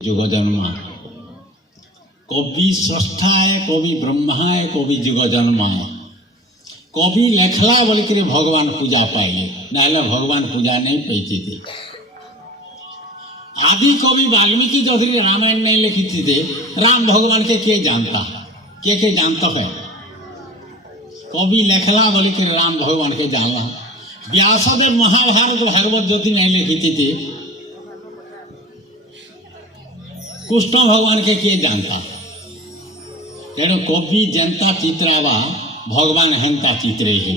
जुग जन्मा कवि स्रष्टाए कवि ब्रह्माए कवि जुग जन्माए कवि लेखला बोलिक भगवान पूजा पाइले ना भगवान पूजा नहीं पाई थे। आदि कवि वाल्मीकि जदि रामायण नहीं लिखी थे राम भगवान के जानता के जानता है। कवि लेखला बोलिक राम भगवान के जानला। व्यासदेव महाभारत भागवत ज्योति नहीं लिखी थी कृष्ण भगवान के जानता। तेणु कवि जनता चित्रावा भगवान हेन्ता चित्रे हे।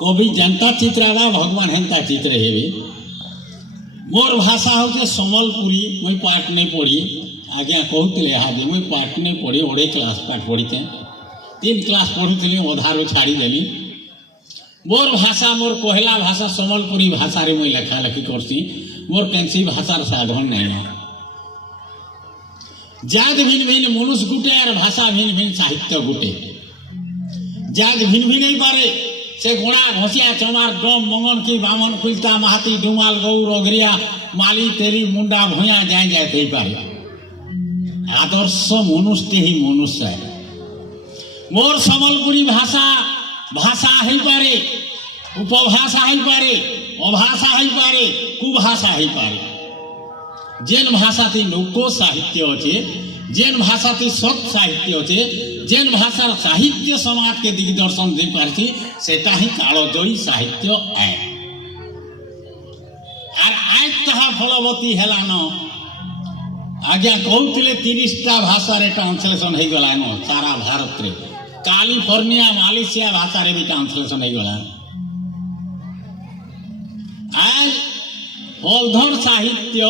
कवि जनता चित्रावा भगवान हेन्ता चित्रे हे। मोर भाषा हूँ सम्बलपुरी मुई पाठ नहीं पढ़ी आज्ञा कहते हाँ मुई पाठ नहीं पढ़ी 2 क्लास पाठ पढ़ी थे 3 क्लास पढ़ुली अधारू छाड़ीदेली। मोर भाषा मोर कहला भाषा सम्बलपुरी भाषा रे मुई लेखा लेखी करसी। मोर कैंसी भाषार साधन नहीं जात भिन्न भिन्न मनुष्य गुटे और भाषा भिन्न भिन्न साहित्य गुटे। जात भिन्न भिन्न नहीं पारे से गोड़ा घोसिया चमार डम मंगन की बामन कुलता महाती डुमाल गौर अगरिया माली तेरी मुंडा भूया जाए जाए थी पारे। आदर्श मनुष्य ही मनुष्य है। मोर सम्बलपुरी भाषा भाषा ही पारे उपभाषा ही पारे अभाषा ही पारे कुभाषा ही पारे। जेन भाषा थी लोको साहित्य अच्छे जेन भाषा थी सत साहित्य अच्छे जेन भाषार साहित्य समाज के दिग्दर्शन दे पारसी सेटा ही कालजयी साहित्य है। और आज तहा फलवती है न आज्ञा कहते 30टा भाषा रे ट्रांसलेशन हो गला न सारा भारत रे। कैलिफोर्निया मालयेशिया भाषा रे भी ट्रांसलेशन हो गला। आज हलधर साहित्य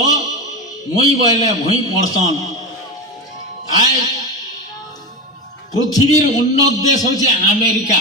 मुई बोले भूई पड़सन। आज पृथ्वीर उन्नत देश होचे अमेरिका।